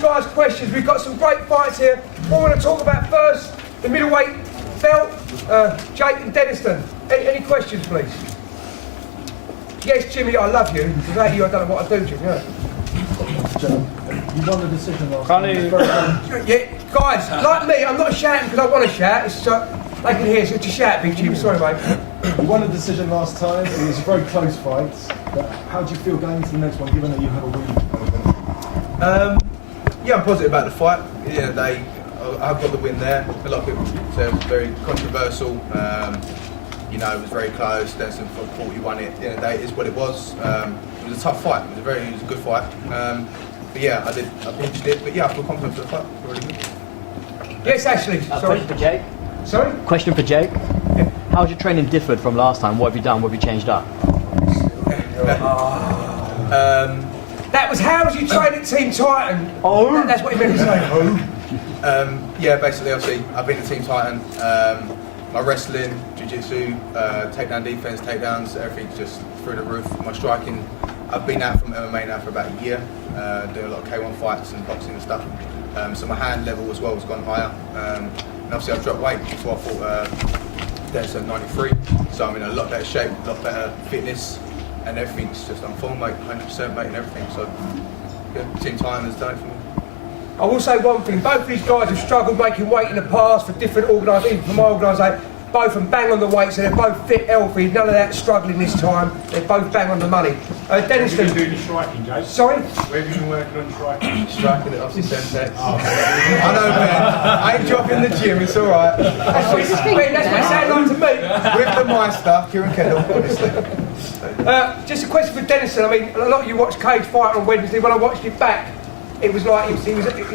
guys questions. We've got some great fights here. What we're going to talk about first, the middleweight belt, Jake and Denniston. Any questions, please? Yes, Jimmy, I love you. Without you, I don't know what I'd do, Jimmy. Yeah. You won the decision last time. Yeah, guys, like me, I'm not shouting because I want to shout. It's they can hear, so to shout, Big Jim. Sorry, mate. You won the decision last time. It was a very close fight. But how do you feel going into the next one, given that you have a win? Yeah, I'm positive about the fight. Yeah, I've got the win there. A lot of people say it was very controversial. You know, it was very close. Denniston thought he won it. At the end of the day, it is what it was. It was a tough fight. It was a good fight. But yeah, I pinched it. But yeah, I feel confident for the fight. Really good. Yes, Ashley. Sorry. Question for Jake. Sorry? Question for Jake. Yeah. How's your training differed from last time? What have you done? What have you changed up? That was how you train at Team Titan. Oh. That's what he meant to say. Yeah, basically, obviously, I've been at Team Titan. My wrestling, jiu-jitsu, takedown defense, takedowns, everything's just through the roof. My striking, I've been out from MMA now for about a year, doing a lot of K1 fights and boxing and stuff. So my hand level as well has gone higher. And obviously I've dropped weight, so I thought that's at 93. So I'm in a lot better shape, a lot better fitness, and everything's just on form, mate, 100% mate, and everything. So yeah, Team Titan has done it for me. I will say one thing, both these guys have struggled making weight in the past for different organisations, for my organisation. Both of them bang on the weight, so they're both fit, healthy, none of that struggling this time. They're both bang on the money. Denniston. Where have you been doing your striking, Jake? Sorry? Where have you been working on striking? Striking it, obviously, same I know, man. I ain't dropping the gym, it's alright. That's what it sounds like to me. With the Meister, Kieran Kendall, obviously. Just a question for Denniston. I mean, a lot of you watched Cage Fight on Wednesday. When I watched it back, it was like he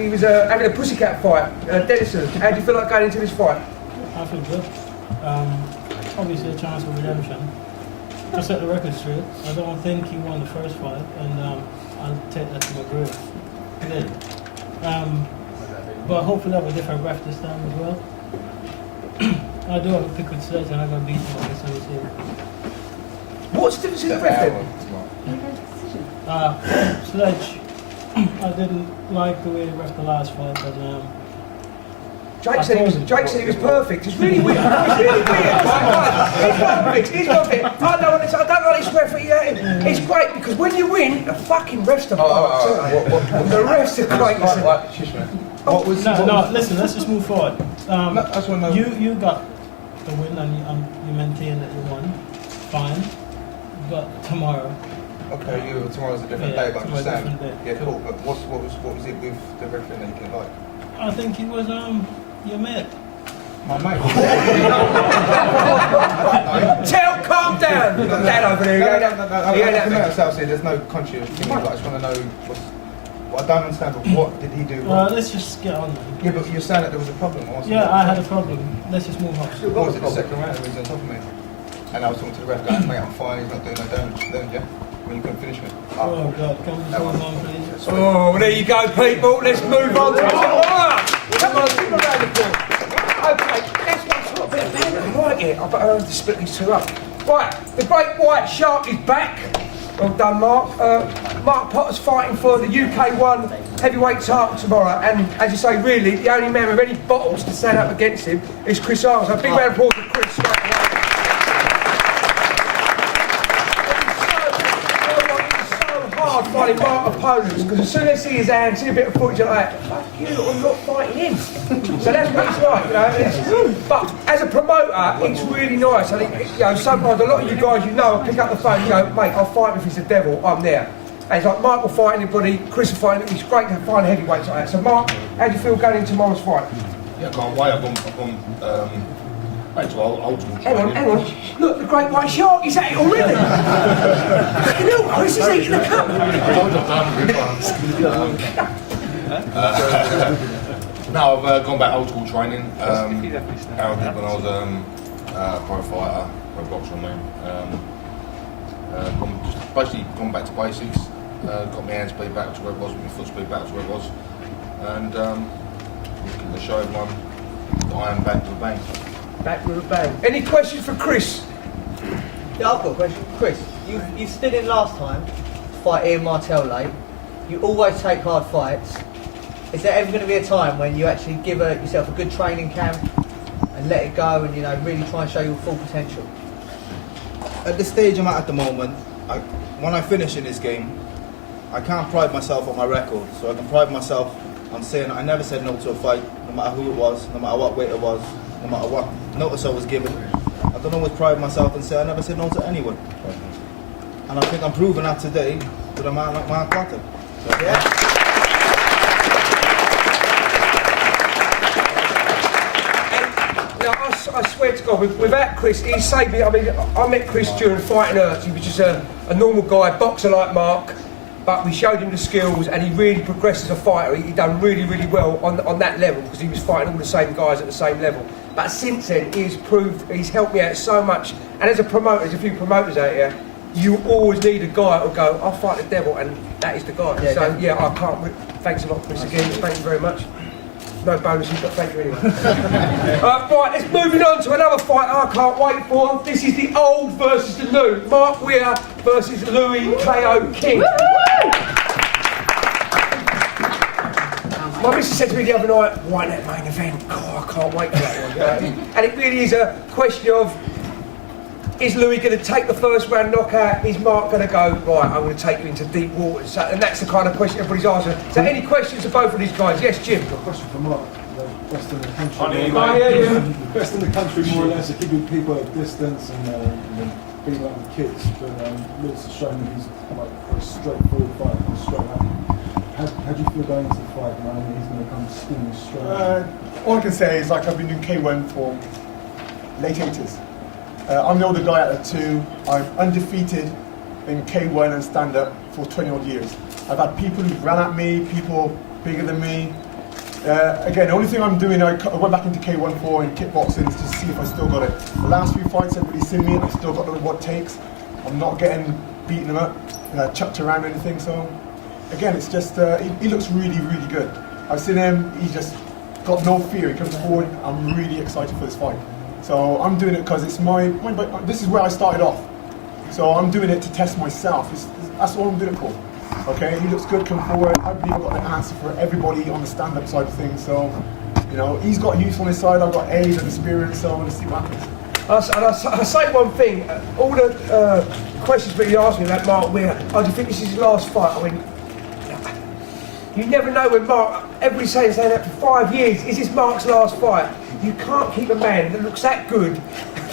was having a pussycat fight. Denniston, how do you feel like going into this fight? I feel good. Obviously a chance of redemption. To set the record straight, I don't think he won the first fight, and I'll take that to my grave. He did. But hopefully I'll have a different ref this time as well. I do have a pick with Sledge, and I'm going to beat him on this time. What's the difference in the ref then? Sledge, I didn't like the way he ref the last fight, but Jake said he was perfect. It's really weird. It's really weird. He's perfect. I don't like this referee. It's great because when you win, the fucking refs are the refs are great. No, listen, let's just move forward. You got the win and you maintain that you won. Fine. But tomorrow. Okay, tomorrow's a different day, but I'm just saying. Yeah, cool. But what was it with the referee that you didn't like? I think it was your mate. My mate. Calm down. Dad over there. There's no conscious thing. I just want to know what I don't understand. But what did he do wrong? Let's just get on. Yeah, but you're saying that there was a problem. Yeah, I had a problem. Let's just move on. What was it? The second round, he was on top of me, and I was talking to the ref, going, "Mate, I'm fine. He's not doing no damage." Then, yeah, when you couldn't finish me. Oh God, can we move on, please? Oh, there you go, people. Let's move on to the come on, give them a round of applause. Okay, that's what's got a bit of better. Right here, I better to split these two up. Right, the great white shark is back. Well done, Mark. Mark Potter's fighting for the UK1 heavyweight title tomorrow, and as you say, really, the only man with any bottles to stand up against him is Chris Arms. A big round of applause for Chris straight away. Fighting Mark opponents, because as soon as they see his hand, see a bit of footage, you're like, fuck you, I'm not fighting him. So that's what it's like, you know. But as a promoter, it's really nice. I think, you know, sometimes a lot of you guys, you know, pick up the phone and go, mate, I'll fight him if he's the devil, I'm there. And it's like, Mark will fight anybody, Chris will fight anybody. It's great to find heavyweights like that. So Mark, how do you feel going into tomorrow's fight? Yeah, I can't wait. I've gone back to old school. Hang on. Look, the great white shark, he's at it already. Fucking hell, Chris is eating the cup. I told you I've done No, I've gone back old school training. How I did when I was a pro fighter, pro boxer, just basically gone back to basics. Got my hand speed back to where it was, my foot speed back to where it was, and looking to show everyone that I am back to the bank. Back with a bang. Any questions for Chris? Yeah, I've got a question. Chris, you stood in last time, fight Ian Martell late. You always take hard fights. Is there ever going to be a time when you actually give yourself a good training camp and let it go and, you know, really try and show your full potential? At the stage I'm at the moment, when I finish in this game, I can't pride myself on my record. So I can pride myself on saying I never said no to a fight, no matter who it was, no matter what weight it was, no matter what notice I was given. I can always pride myself and say I never said no to anyone. And I think I'm proving that today with a man like Mark Potter. So, Yeah. I swear to God, without Chris, he's saved me. I mean, I met Chris during Fighting Earth. He was just a normal guy, boxer like Mark, but we showed him the skills and he really progressed as a fighter. He done really, really well on that level because he was fighting all the same guys at the same level. But since then, he's helped me out so much. And as a promoter, there's a few promoters out here, you always need a guy who'll go, I'll fight the devil, and that is the guy. Yeah, so, definitely. yeah, I can't. Thanks a lot, Chris, again. Thank you very much. No bonuses, but thank you anyway. Right, let's moving on to another fight I can't wait for. This is the old versus the new. Mark Weir versus Louis K.O. King. My missus said to me the other night, why that main event? Oh, I can't wait for that one. You know? And it really is a question of, is Louis going to take the first round knockout? Is Mark going to go, right, I'm going to take you into deep waters? So, and that's the kind of question everybody's answering. So any questions for both of these guys? Yes, Jim? A question for Mark. The best in the country. Yeah. Best in the country, more or less, of keeping people at distance and being like the kids. But Lewis has shown that he's like a straightforward fight, straight up. How do you feel going into the fight, knowing he's going to come stinging straight? All I can say is like I've been doing K1 for late 80s. I'm the older guy out of two. I'm undefeated in K1 and stand-up for 20 odd years. I've had people who've run at me, people bigger than me. Again, the only thing I'm doing, I went back into K1 for in kickboxing to see if I still got it. The last few fights, everybody's seen me, I've still got what it takes. I'm not getting beaten him up, chucked around or anything. So again, it's just, he looks really, really good. I've seen him, he's just got no fear, he comes forward. I'm really excited for this fight. So I'm doing it because it's this is where I started off. So I'm doing it to test myself. That's all I'm doing it for. Okay, he looks good, come forward. I believe I've got an answer for everybody on the stand-up side of things. So, you know, he's got youth on his side, I've got age and experience, so I'm going to see what happens. I say one thing, all the questions that you asked me about Mark Weir, do you think this is his last fight? I mean, you never know when Mark, everybody's saying that for 5 years, is this Mark's last fight? You can't keep a man that looks that good,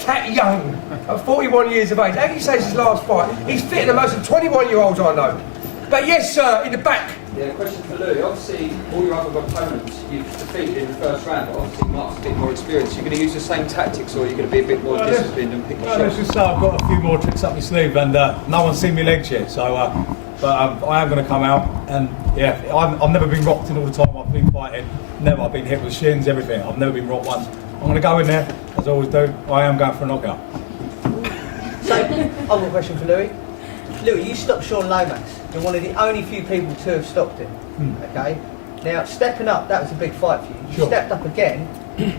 that young, at 41 years of age. How can you say it's his last fight? He's fitter than most of the 21-year-olds I know. But yes, sir, in the back. Yeah, question for Louis. Obviously, all your other opponents you've defeated in the first round, but obviously Mark's a bit more experienced. You're going to use the same tactics, or you're going to be a bit more disciplined and pick your let's shots? just say I've got a few more tricks up my sleeve, and no one's seen me legs yet. So, I am going to come out, and yeah, I've never been rocked in all the time I've been fighting. Never. I've been hit with shins, everything. I've never been rocked once. I'm going to go in there, as I always do. I am going for a knockout. So, I've got a question for Louis. Louis, you stopped Sean Lomax. You're one of the only few people to have stopped him. Okay? Now, stepping up, that was a big fight for you. You Sure. stepped up again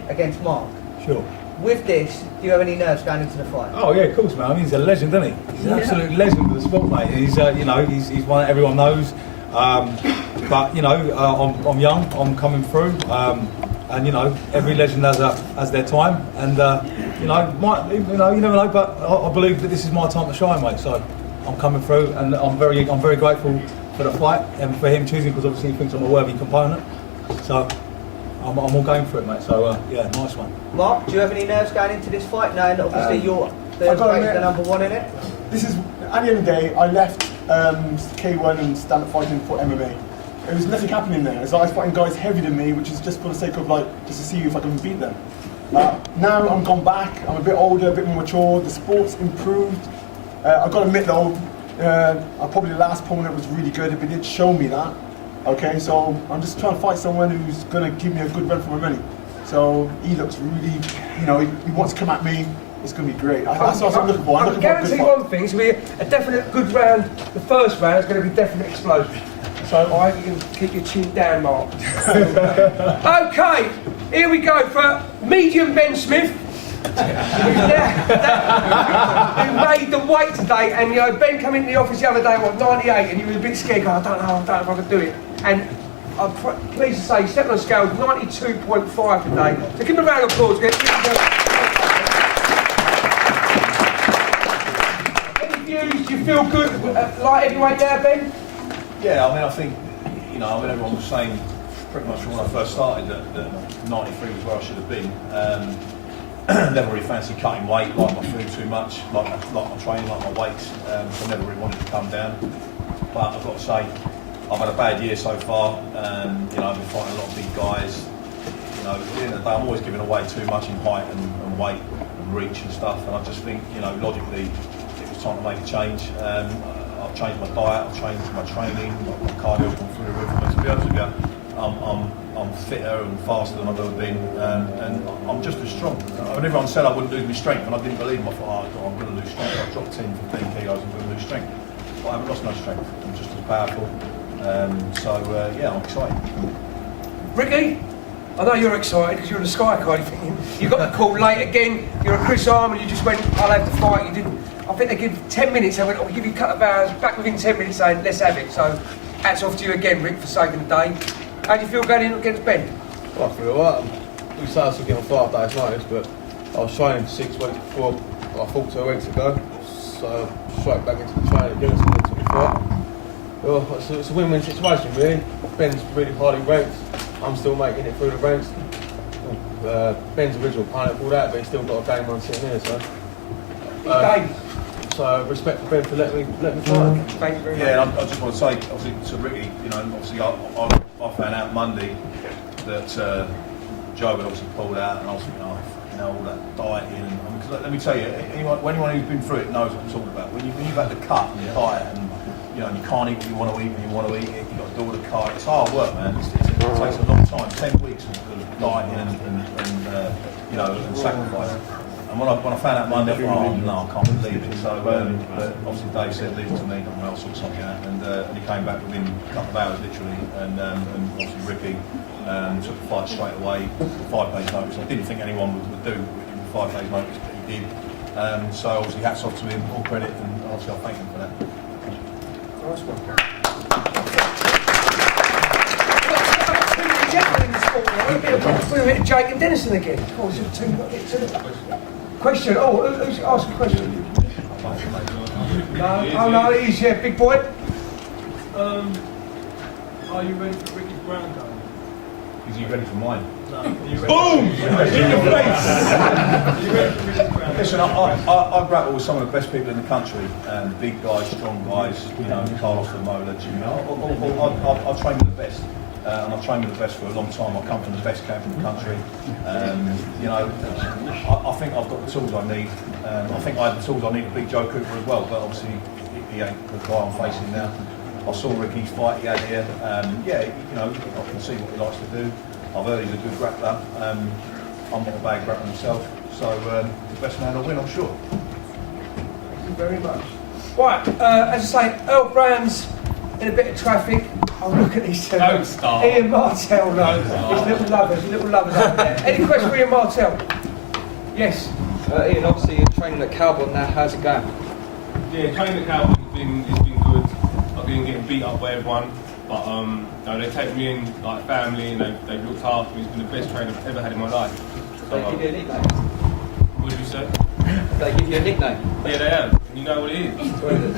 against Mark. Sure. With this, do you have any nerves going into the fight? Oh yeah, of course, man. I mean, he's a legend, isn't he? He's an absolute legend of the sport, mate. He's, he's one that everyone knows. But you know, I'm young. I'm coming through. And you know, every legend has their time. And you never know. But I believe that this is my time to shine, mate. So I'm coming through, and I'm very grateful for the fight and for him choosing, because obviously he thinks I'm a worthy component. So I'm all going for it, mate. So yeah, nice one. Mark, do you have any nerves going into this fight, knowing that obviously you're the number one in it? This is, at the end of the day, I left K1 and stand-up fighting for MMA. There was nothing happening there. It's like I was fighting guys heavier than me, which is just for the sake of just to see if I can beat them. Now I'm gone back, I'm a bit older, a bit more mature, the sport's improved. I've got to admit though, probably the last opponent was really good, but it didn't show me that. Okay, so I'm just trying to fight someone who's going to give me a good run for my money. So he looks really, he wants to come at me. It's going to be great. That's what I'm looking for. I'm looking for a good guarantee fight. one thing, it's going to be a definite good round. The first round is going to be definite explosion. So I think you can keep your chin down, Mark. Okay, here we go for medium Ben Smith. Who made the weight today, and Ben came into the office the other day, 98, and you were a bit scared, going, I don't know if I could do it. And I'm pleased to say, stepping on scale, 92.5 today. So give him a round of applause. Any views? Do you feel good? Light heavyweight there, Ben? Yeah, I mean, I think, everyone was saying pretty much from when I first started that 93 was where I should have been. Never really fancied cutting weight, like my food too much, like my training, like my weights. So I never really wanted to come down. But I've got to say, I've had a bad year so far. I've been fighting a lot of big guys. At the end of the day, I'm always giving away too much in height and weight and reach and stuff. And I just think, logically, it was time to make a change. I've changed my diet, I've changed my training, my cardio's gone through the roof. And to be honest with you, I'm fitter and faster than I've ever been, and I'm just as strong. When everyone said I wouldn't lose my strength, and I didn't believe them, I thought, I'm going to lose strength. I've dropped 10, 15 kilos, I'm going to lose strength. But I haven't lost no strength. I'm just as powerful. I'm excited. Ricky, I know you're excited because you're in the Sky Card. You got the call late again. You're a Chris Arm and you just went, I'll have the fight. You didn't. I think they give 10 minutes. They went, I'll give you a couple of hours. Back within 10 minutes saying, let's have it. So, hats off to you again, Rick, for saving the day. How do you feel going in against Ben? Well, I feel alright. We started to get on 5 days' notice, but I was training 6 weeks before. I fought 2 weeks ago, so straight back into the training again until the fight. Well, it's a win-win situation, really. Ben's really highly ranked. I'm still making it through the ranks. Ben's original opponent pulled out, but he's still got a game on sitting here, so. So respect for Ben for letting me fight. Thank you very much. Yeah, I just want to say, obviously, to Ricky, obviously I found out Monday that Joe had obviously pulled out, and I was thinking, all that dieting. And, cause let me tell you, anyone who's been through it knows what I'm talking about. When you've had to cut and diet, and you can't eat what you want to eat when you want to eat it, you've got to do all the cut. It's hard work, man. It takes a long time, 10 weeks of dieting and sacrifice. And when I found out Monday, I thought, I can't believe it. So, but obviously Dave said, leave it to me, I'll sort something out. And he came back within a couple of hours, literally. And obviously Ricky took the fight straight away, 5 days notice. I didn't think anyone would do within 5 days notice, but he did. So obviously hats off to him, all credit, and obviously I'll thank him for that. Nice one. We're here, Jake and Dennison again. Oh, is it question? Oh, who's asked a question? No, he's big boy. Are you ready for Ricky's ground game? Is he ready for mine? No. Are you ready? Boom! In your face! Are you ready for Ricky's ground game? Listen, I grapple with some of the best people in the country, big guys, strong guys, Carlos Lamola, Jimmy. I train with the best. And I've trained with the best for a long time. I come from the best camp in the country. I think I've got the tools I need. I think I have the tools I need to beat Joe Cooper as well, but obviously he ain't the guy I'm facing now. I saw Ricky's fight he had here. I can see what he likes to do. I've heard he's a good grappler. I'm not a bad grappler myself, so the best man will win, I'm sure. Thank you very much. Right, as I say, Earl Brown's in a bit of traffic. Oh, look at these two. Don't start. Ian Martell, no. His little lovers out there. Any question for Ian Martell? Yes. Ian, obviously you're training at Cowboy now. How's it going? Yeah, training at Cowboy has been good. I've been getting beat up by everyone, but they take me in like family, and they've looked after me. It's been the best training I've ever had in my life. So, They give you a nickname? what did you say? They give you a nickname? Yeah, they have. And you know what it is. What is it?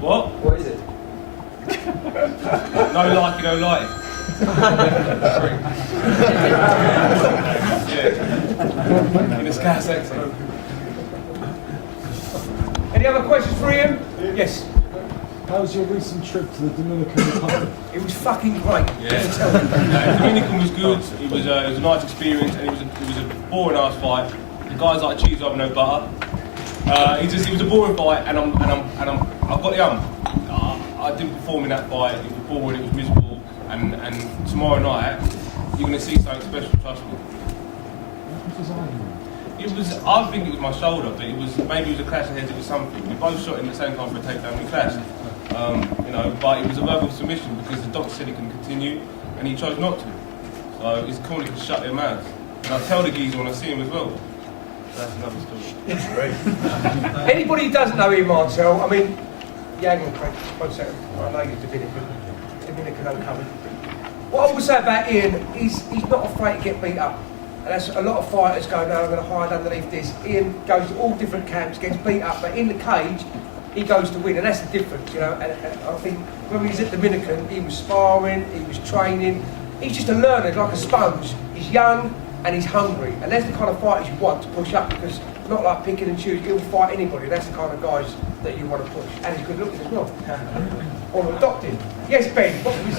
What? What is it? No like, you don't like it. Yeah. In a Scouse accent. Any other questions for Ian? Yes. How was your recent trip to the Dominican Republic? It was fucking great. Yeah. Dominican was good. It was a nice experience, and it was a boring ass fight. The guys like cheese over no butter. It was a boring fight, and I've got the I didn't perform in that fight. It was boring. It was miserable. And tomorrow night, you're going to see something special. Trust me. I think it was my shoulder, but maybe it was a clash of heads. It was something. We both shot in the same time for a takedown. We clashed. But it was a verbal submission because the doctor said he can continue, and he chose not to. So his corner could shut their mouths. And I tell the geezer when I see him as well. That's another story. It's great. Anybody who doesn't know Ian Martell, I mean, Yang and Craig, 1 second. I know you're Dominican uncovered. What I will say about Ian, he's not afraid to get beat up. And that's a lot of fighters go, no, I'm going to hide underneath this. Ian goes to all different camps, gets beat up, but in the cage, he goes to win, and that's the difference, you know. And I think when he was at Dominican, he was sparring, he was training. He's just a learner, like a sponge. He's young and he's hungry, and that's the kind of fighters you want to push up, because not like picking and choosing. He'll fight anybody. That's the kind of guys that you want to push, and he's good looking as well. Or adopted. Yes, Ben. What was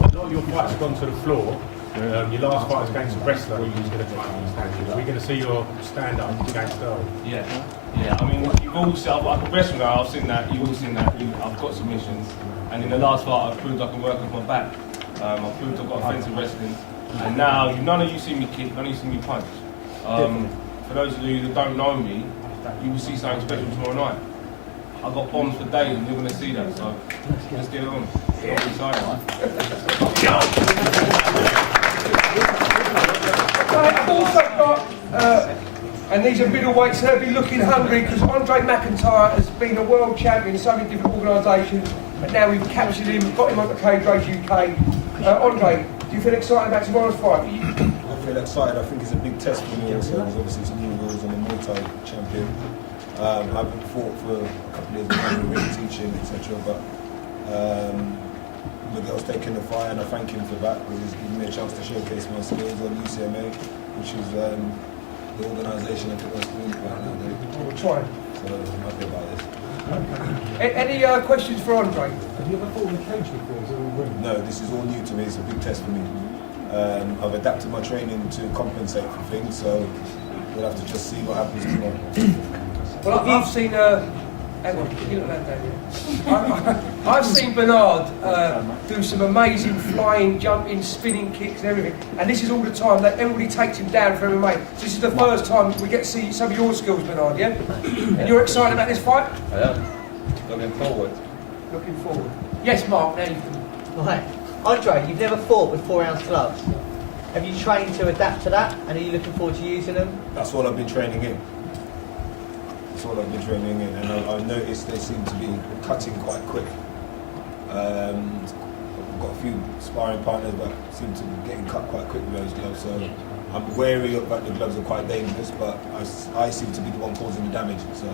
A lot of your fights have gone to the floor. Your last fight was against a wrestler who was going to fight on the stand. Are we going to see your stand-up against Earl? Yeah. I mean, you've all seen, I can wrestle now, I've seen that, you've all seen that, I've got submissions, and in the last fight I've proved I can work off my back. I've proved I've got offensive wrestling, and now none of you see me kick, none of you see me punch. For those of you that don't know me, you will see something special tomorrow night. I've got bombs for days and you're going to see that, so let's get it on. It's exciting. I've also got, and these are middleweights, they'll be looking hungry, because Andre McIntyre has been a world champion in so many different organisations, but now we've captured him, got him on the Cage Race UK. Andre, do you feel excited about tomorrow's fight? I feel excited. I think it's a big test for me also, because obviously it's new rules and a Muay Thai champion. I haven't fought for a couple of years now, ring teaching, etc. But Miguel's taken the fight, and I thank him for that, because he's given me a chance to showcase my skills on UCMMA, which is the organisation I think I'm doing right now. We'll try. So I'm happy about this. Okay. Any questions for Andre? Have you ever fought in a cage before? Is it all ring? No, this is all new to me. It's a big test for me. I've adapted my training to compensate for things, so we'll have to just see what happens tomorrow. Well, I've seen. Hang on, you look that down. I've seen Bernard do some amazing flying, jumping, spinning kicks and everything. And this is all the time that everybody takes him down for MMA. So this is the first time we get to see some of your skills, Bernard, yeah? And you're excited about this fight? I am. Looking forward. Looking forward. Yes, Mark, now you can. Right. Andre, you've never fought with 4-ounce gloves. Have you trained to adapt to that, and are you looking forward to using them? That's all I've been training in. That's all I've been training in, and I've noticed they seem to be cutting quite quick. I've got a few sparring partners that seem to be getting cut quite quick with those gloves, so I'm wary that the gloves are quite dangerous, but I seem to be the one causing the damage. So.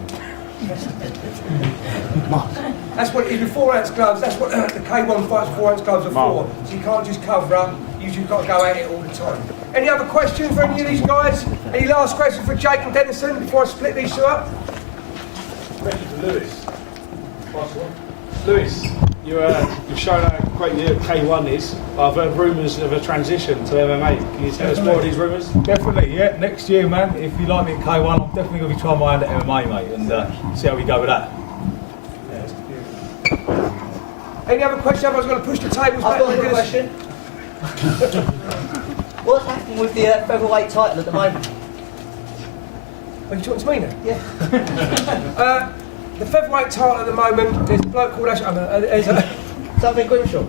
That's what it is with 4-ounce gloves. That's what the K1 fights 4-ounce gloves are for. So you can't just cover up. You've just got to go at it all the time. Any other questions for any of these guys? Any last questions for Jake and Dennison before I split these two up? Question for Lewis. Lewis, you've shown how great your K1 is. I've heard rumours of a transition to MMA. Can you tell us more of these rumours? Definitely, yeah. Next year, man, if you like me at K1, I'm definitely going to be trying my hand at MMA, mate, and see how we go with that. Any other questions? Everyone's going to push the tables back. I've got a question. What's happening with the featherweight title at the moment? Are you talking to me now? Yeah. The featherweight title at the moment, there's a bloke called Something Grimshaw.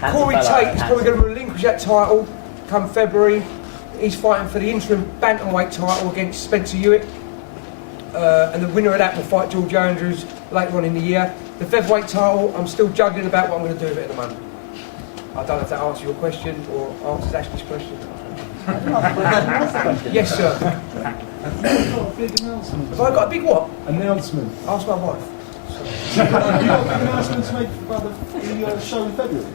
Corey Tate is probably going to relinquish that title come February. He's fighting for the interim bantamweight title against Spencer Hewitt. And the winner of that will fight George Andrews later on in the year. The featherweight title, I'm still juggling about what I'm going to do with it at the moment. I don't know if that answers your question or answers Ashley's question. Yes, sir. Have I got a big what? Announcement. Ask my wife. You got a big announcement to make about the show in February?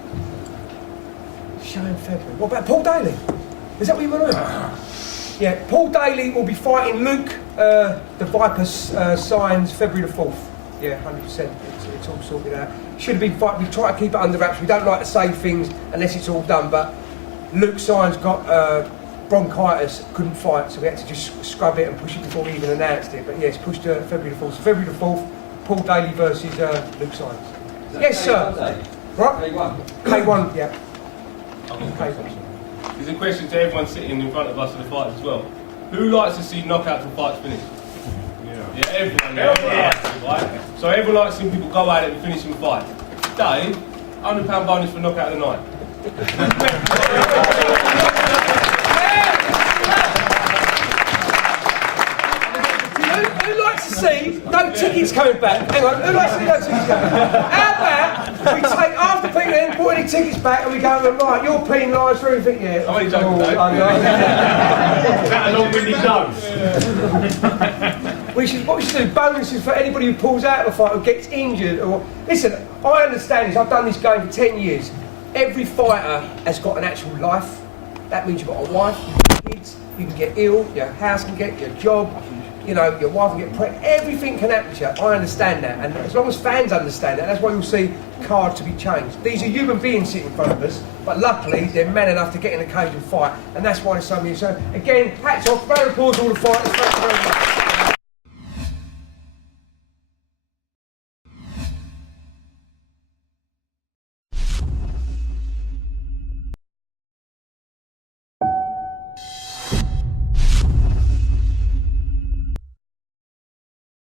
Show in February. What about Paul Daly? Is that what you want to do? Yeah, Paul Daly will be fighting Luke, the Viper signs February the 4th. Yeah, 100%. It's all sorted out. Should have been fighting. We try to keep it under wraps. We don't like to say things unless it's all done, but Luke Signs got bronchitis, couldn't fight, so we had to just scrub it and push it before we even announced it. But yeah, it's pushed to February the 4th. So February the 4th, Paul Daly versus Luke Signs. Yes, sir. Right? K1, yeah. K1. There's a question to everyone sitting in front of us for the fights as well. Who likes to see knockouts and fights finished? Yeah, everyone. Likes it, right? So everyone likes seeing people go at it and finish in fight. Dave, £100 bonus for knockout of the night. Who likes to see no tickets coming back? Hang on, who likes to see no tickets coming back? How about we take tickets back and we go, right, you're penalised for everything, yeah. I'm only joking, though. I know. Is that a long-winded What we should do, bonuses for anybody who pulls out of a fight or gets injured. Or listen, I understand this. I've done this game for 10 years. Every fighter has got an actual life. That means you've got a wife, you've got kids, you can get ill, your house can get your job, you know, your wife can get pregnant. Everything can happen to you. I understand that, and as long as fans understand that, that's why you'll see cards to be changed. These are human beings sitting in front of us, but luckily they're man enough to get in the cage and fight, and that's why there's so many. So again, hats off, round of applause to all the fighters. Thank you very much.